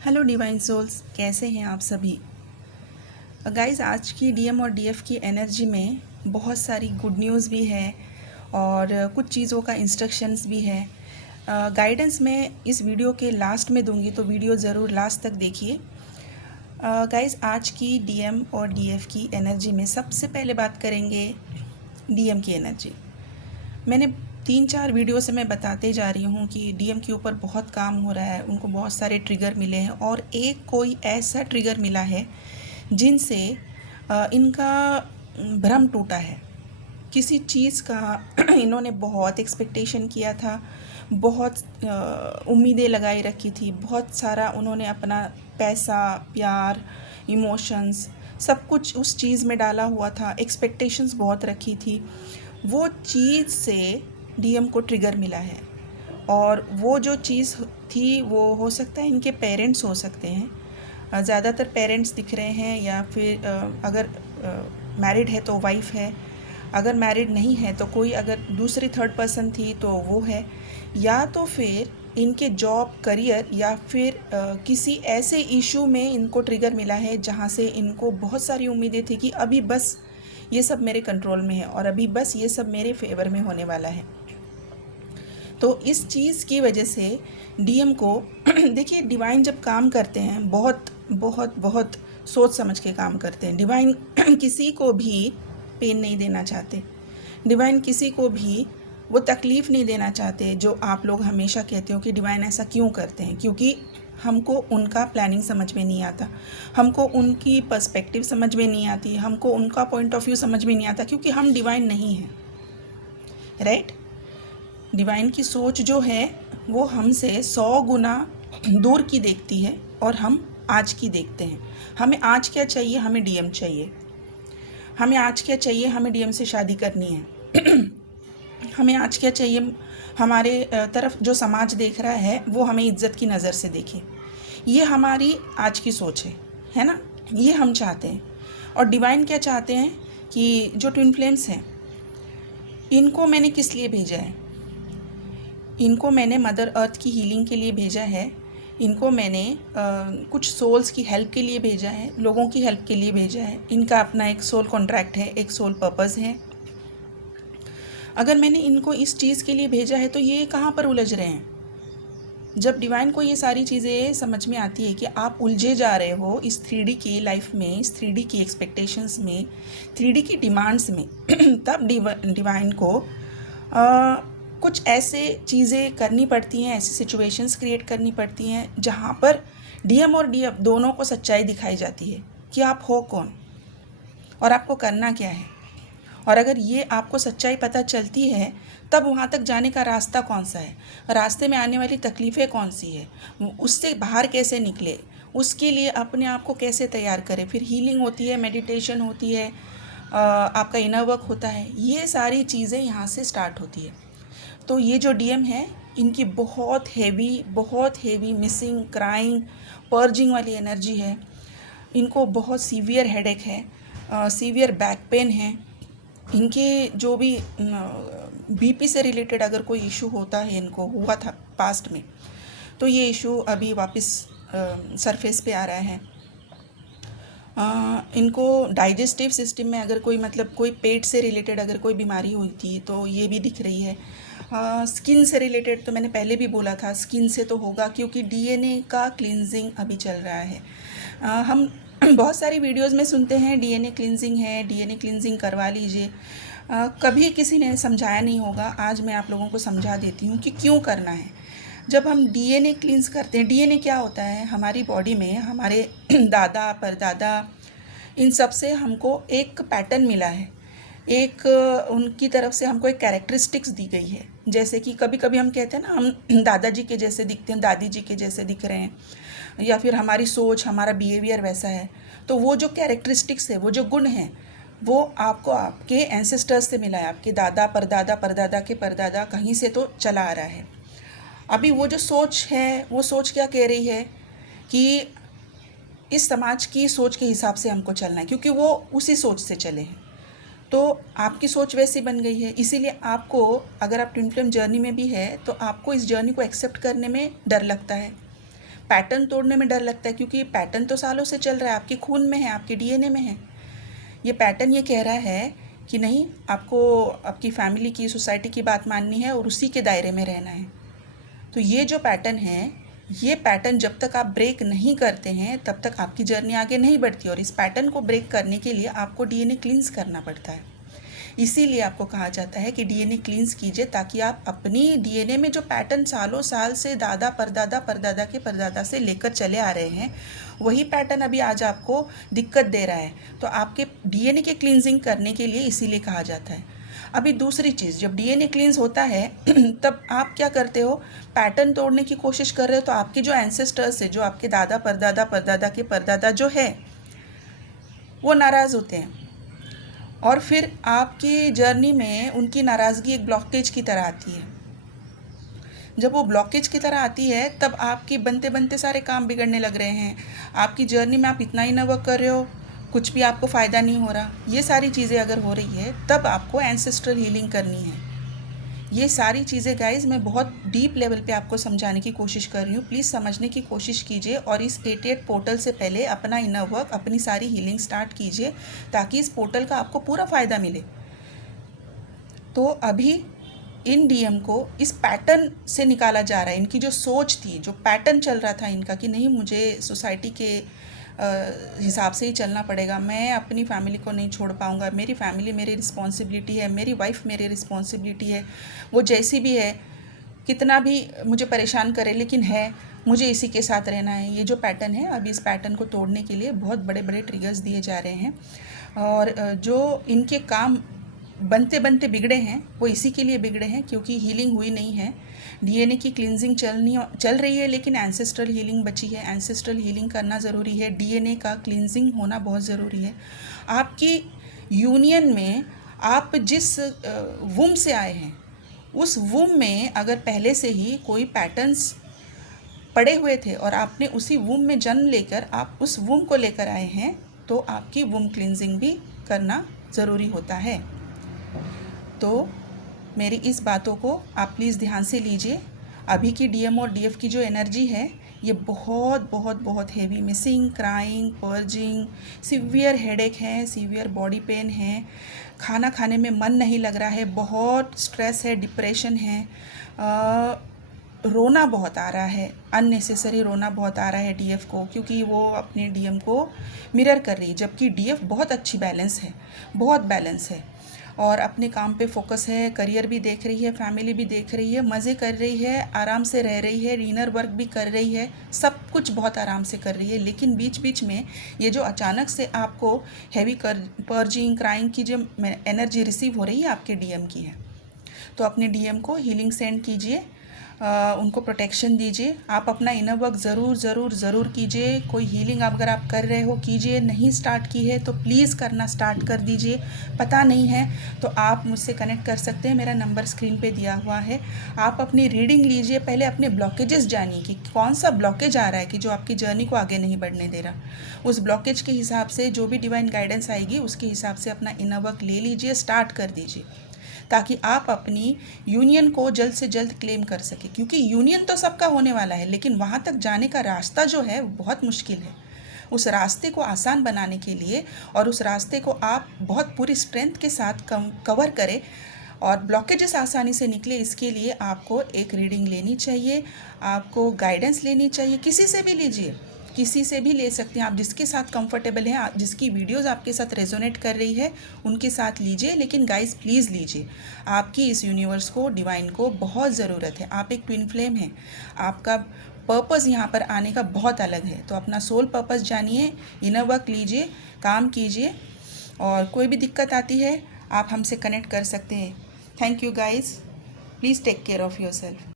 Hello divine souls, कैसे हैं आप सभी। गाइस, आज की डीएम और डीएफ की एनर्जी में बहुत सारी गुड न्यूज़ भी है और कुछ चीज़ों का इंस्ट्रक्शंस भी है। गाइडेंस मैं इस वीडियो के लास्ट में दूंगी, तो वीडियो ज़रूर लास्ट तक देखिए। गाइस, आज की डीएम और डीएफ की एनर्जी में सबसे पहले बात करेंगे डीएम की एनर्जी। मैंने 3-4 वीडियो से मैं बताते जा रही हूँ कि डीएम के ऊपर बहुत काम हो रहा है, उनको बहुत सारे ट्रिगर मिले हैं और एक कोई ऐसा ट्रिगर मिला है जिनसे इनका भ्रम टूटा है। किसी चीज़ का इन्होंने बहुत एक्सपेक्टेशन किया था, बहुत उम्मीदें लगाई रखी थी, बहुत सारा उन्होंने अपना पैसा, प्यार, इमोशंस सब कुछ उस चीज़ में डाला हुआ था, एक्सपेक्टेशंस बहुत रखी थी। वो चीज़ से डीएम को ट्रिगर मिला है और वो जो चीज़ थी वो हो सकता है इनके पेरेंट्स हो सकते हैं। ज़्यादातर पेरेंट्स दिख रहे हैं, या फिर अगर मैरिड है तो वाइफ है, अगर मैरिड नहीं है तो कोई अगर दूसरी थर्ड पर्सन थी तो वो है, या तो फिर इनके जॉब, करियर, या फिर किसी ऐसे इशू में इनको ट्रिगर मिला है जहाँ से इनको बहुत सारी उम्मीदें थी कि अभी बस ये सब मेरे कंट्रोल में है और अभी बस ये सब मेरे फेवर में होने वाला है। तो इस चीज़ की वजह से डीएम को देखिए, डिवाइन जब काम करते हैं बहुत बहुत बहुत सोच समझ के काम करते हैं। डिवाइन किसी को भी पेन नहीं देना चाहते, डिवाइन किसी को भी वो तकलीफ़ नहीं देना चाहते। जो आप लोग हमेशा कहते हो कि डिवाइन ऐसा क्यों करते हैं, क्योंकि हमको उनका प्लानिंग समझ में नहीं आता, हमको उनकी पर्सपेक्टिव समझ में नहीं आती, हमको उनका पॉइंट ऑफ व्यू समझ में नहीं आता, क्योंकि हम डिवाइन नहीं हैं, राइट। डिवाइन की सोच जो है वो हमसे 100 गुना दूर की देखती है और हम आज की देखते हैं। हमें आज क्या चाहिए? हमें डीएम चाहिए। हमें आज क्या चाहिए? हमें डीएम से शादी करनी है। हमें आज क्या चाहिए? हमारे तरफ जो समाज देख रहा है वो हमें इज्जत की नज़र से देखे। ये हमारी आज की सोच है ना। ये हम चाहते हैं। और डिवाइन क्या चाहते हैं कि जो ट्विन फ्लेम्स हैं, इनको मैंने किस लिए भेजा है? इनको मैंने मदर अर्थ की हीलिंग के लिए भेजा है। इनको मैंने कुछ सोल्स की हेल्प के लिए भेजा है, लोगों की हेल्प के लिए भेजा है। इनका अपना एक सोल कॉन्ट्रैक्ट है, एक सोल पर्पस है। अगर मैंने इनको इस चीज़ के लिए भेजा है तो ये कहाँ पर उलझ रहे हैं? जब डिवाइन को ये सारी चीज़ें समझ में आती है कि आप उलझे जा रहे हो इस 3D की लाइफ में, इस 3D की एक्सपेक्टेशंस में, 3D की डिमांड्स में, तब डिवाइन को कुछ ऐसे चीज़ें करनी पड़ती हैं, ऐसी सिचुएशंस क्रिएट करनी पड़ती हैं जहाँ पर डीएम और डीएफ दोनों को सच्चाई दिखाई जाती है कि आप हो कौन और आपको करना क्या है। और अगर ये आपको सच्चाई पता चलती है तब वहाँ तक जाने का रास्ता कौन सा है, रास्ते में आने वाली तकलीफ़ें कौन सी है, उससे बाहर कैसे निकले, उसके लिए अपने आप को कैसे तैयार करें। फिर हीलिंग होती है, मेडिटेशन होती है, आपका इनर वर्क होता है, ये सारी चीज़ें यहाँ से स्टार्ट होती है। तो ये जो डीएम है, इनकी बहुत हेवी मिसिंग, क्राइंग, पर्जिंग वाली एनर्जी है। इनको बहुत सीवियर हेडेक है, सीवियर बैक पेन है। इनके जो भी बीपी से रिलेटेड अगर कोई इशू होता है, इनको हुआ था पास्ट में, तो ये इशू अभी वापस सरफेस पे आ रहा है। इनको डाइजेस्टिव सिस्टम में अगर कोई कोई पेट से रिलेटेड अगर कोई बीमारी हुई थी तो ये भी दिख रही है। स्किन से रिलेटेड तो मैंने पहले भी बोला था, स्किन से तो होगा क्योंकि डीएनए का क्लींजिंग अभी चल रहा है। हम बहुत सारी वीडियोस में सुनते हैं डीएनए क्लींजिंग है, डीएनए क्लींजिंग करवा लीजिए। कभी किसी ने समझाया नहीं होगा, आज मैं आप लोगों को समझा देती हूँ कि क्यों करना है। जब हम डीएनए क्लींस करते हैं, डीएनए क्या होता है? हमारी बॉडी में हमारे दादा, परदादा, इन सब से हमको एक पैटर्न मिला है, एक उनकी तरफ से हमको एक कैरेक्टरिस्टिक्स दी गई है। जैसे कि कभी कभी हम कहते हैं ना, हम दादाजी के जैसे दिखते हैं, दादी जी के जैसे दिख रहे हैं, या फिर हमारी सोच, हमारा बिहेवियर वैसा है। तो वो जो कैरेक्टरिस्टिक्स है, वो जो गुण हैं, वो आपको आपके एंसेस्टर्स से मिला है, आपके दादा, परदादा, परदादा के परदादा, कहीं से तो चला आ रहा है। अभी वो जो सोच है, वो सोच क्या कह रही है कि इस समाज की सोच के हिसाब से हमको चलना है, क्योंकि वो उसी सोच से चले हैं। तो आपकी सोच वैसी बन गई है, इसीलिए आपको, अगर आप ट्विन फ्लेम जर्नी में भी है तो आपको इस जर्नी को एक्सेप्ट करने में डर लगता है, पैटर्न तोड़ने में डर लगता है, क्योंकि ये पैटर्न तो सालों से चल रहा है, आपके खून में है, आपके डीएनए में है। ये पैटर्न ये कह रहा है कि नहीं, आपको आपकी फैमिली की, सोसाइटी की बात माननी है और उसी के दायरे में रहना है। तो ये जो पैटर्न है, ये पैटर्न जब तक आप ब्रेक नहीं करते हैं तब तक आपकी जर्नी आगे नहीं बढ़ती, और इस पैटर्न को ब्रेक करने के लिए आपको डीएनए क्लींस करना पड़ता है। इसीलिए आपको कहा जाता है कि डीएनए क्लींस कीजिए, ताकि आप अपनी डीएनए में जो पैटर्न सालों साल से दादा परदादा परदादा के परदादा से लेकर चले आ रहे हैं, वही पैटर्न अभी आज आपको दिक्कत दे रहा है। तो आपके डीएनए के क्लींजिंग करने के लिए इसीलिए कहा जाता है। अभी दूसरी चीज़, जब डीएनए क्लींस होता है तब आप क्या करते हो, पैटर्न तोड़ने की कोशिश कर रहे हो, तो आपके जो एंसेस्टर्स है, जो आपके दादा परदादा परदादा के परदादा जो है, वो नाराज़ होते हैं, और फिर आपकी जर्नी में उनकी नाराज़गी एक ब्लॉकेज की तरह आती है। जब वो ब्लॉकेज की तरह आती है, तब आपकी बनते बनते सारे काम बिगड़ने लग रहे हैं। आपकी जर्नी में आप इतना ही ना वर्क कर रहे हो, कुछ भी आपको फ़ायदा नहीं हो रहा। ये सारी चीज़ें अगर हो रही है, तब आपको एंसेस्ट्रल हीलिंग करनी है। ये सारी चीज़ें गाइज़ मैं बहुत डीप लेवल पे आपको समझाने की कोशिश कर रही हूँ। प्लीज़ समझने की कोशिश कीजिए, और इस 88 पोर्टल से पहले अपना इनर वर्क, अपनी सारी हीलिंग स्टार्ट कीजिए, ताकि इस पोर्टल का आपको पूरा फ़ायदा मिले। तो अभी इन डीएम को इस पैटर्न से निकाला जा रहा है। इनकी जो सोच थी, जो पैटर्न चल रहा था इनका कि नहीं, मुझे सोसाइटी के हिसाब से ही चलना पड़ेगा, मैं अपनी फैमिली को नहीं छोड़ पाऊँगा, मेरी फैमिली मेरी रिस्पॉन्सिबिलिटी है, मेरी वाइफ मेरी रिस्पॉन्सिबिलिटी है, वो जैसी भी है, कितना भी मुझे परेशान करे, लेकिन है, मुझे इसी के साथ रहना है। ये जो पैटर्न है, अभी इस पैटर्न को तोड़ने के लिए बहुत बड़े बड़े ट्रिगर्स दिए जा रहे हैं, और जो इनके काम बनते बनते बिगड़े हैं, वो इसी के लिए बिगड़े हैं क्योंकि हीलिंग हुई नहीं है। डीएनए की क्लिनजिंग चल रही है, लेकिन एंसेस्ट्रल हीलिंग बची है। एंसेस्ट्रल हीलिंग करना ज़रूरी है, डीएनए का क्लिनजिंग होना बहुत ज़रूरी है। आपकी यूनियन में आप जिस वुम से आए हैं, उस वुम में अगर पहले से ही कोई पैटर्न्स पड़े हुए थे और आपने उसी वुम में जन्म लेकर आप उस वुम को लेकर आए हैं, तो आपकी वुम क्लिनजिंग भी करना ज़रूरी होता है। तो मेरी इस बातों को आप प्लीज़ ध्यान से लीजिए। अभी की डीएम और डीएफ की जो एनर्जी है, ये बहुत बहुत बहुत heavy, missing, crying, purging, severe headache है, सीवियर बॉडी पेन है, खाना खाने में मन नहीं लग रहा है, बहुत स्ट्रेस है, डिप्रेशन है, रोना बहुत आ रहा है, अननेसेसरी रोना बहुत आ रहा है डीएफ को, क्योंकि वो अपने डीएम को मिरर कर रही है। जबकि डीएफ बहुत अच्छी बैलेंस है, बहुत बैलेंस है, और अपने काम पे फोकस है, करियर भी देख रही है, फैमिली भी देख रही है, मज़े कर रही है, आराम से रह रही है, इनर वर्क भी कर रही है, सब कुछ बहुत आराम से कर रही है। लेकिन बीच बीच में ये जो अचानक से आपको हैवी पर्जिंग, क्राइंग की जो एनर्जी रिसीव हो रही है, आपके डीएम की है। तो अपने डीएम को हीलिंग सेंड कीजिए, उनको प्रोटेक्शन दीजिए। आप अपना इनर वर्क ज़रूर ज़रूर ज़रूर कीजिए। कोई हीलिंग अगर आप कर रहे हो, कीजिए। नहीं स्टार्ट की है तो प्लीज़ करना स्टार्ट कर दीजिए। पता नहीं है तो आप मुझसे कनेक्ट कर सकते हैं, मेरा नंबर स्क्रीन पे दिया हुआ है। आप अपनी रीडिंग लीजिए, पहले अपने ब्लॉकेजेस जानिए कि कौन सा ब्लॉकेज आ रहा है कि जो आपकी जर्नी को आगे नहीं बढ़ने दे रहा। उस ब्लॉकेज के हिसाब से जो भी डिवाइन गाइडेंस आएगी, उसके हिसाब से अपना इनर वर्क ले लीजिए, स्टार्ट कर दीजिए, ताकि आप अपनी यूनियन को जल्द से जल्द क्लेम कर सके। क्योंकि यूनियन तो सबका होने वाला है, लेकिन वहाँ तक जाने का रास्ता जो है बहुत मुश्किल है। उस रास्ते को आसान बनाने के लिए और उस रास्ते को आप बहुत पूरी स्ट्रेंथ के साथ कवर करें और ब्लॉकेजेस आसानी से निकले, इसके लिए आपको एक रीडिंग लेनी चाहिए, आपको गाइडेंस लेनी चाहिए। किसी से भी लीजिए, किसी से भी ले सकते हैं आप, जिसके साथ कंफर्टेबल हैं, जिसकी वीडियोस आपके साथ रेजोनेट कर रही है उनके साथ लीजिए। लेकिन गाइस प्लीज़ लीजिए, आपकी इस यूनिवर्स को, डिवाइन को बहुत ज़रूरत है। आप एक ट्विन फ्लेम हैं, आपका पर्पस यहाँ पर आने का बहुत अलग है। तो अपना सोल पर्पस जानिए, इनर वर्क लीजिए, काम कीजिए, और कोई भी दिक्कत आती है आप हमसे कनेक्ट कर सकते हैं। Thank you guys, please take care of your self.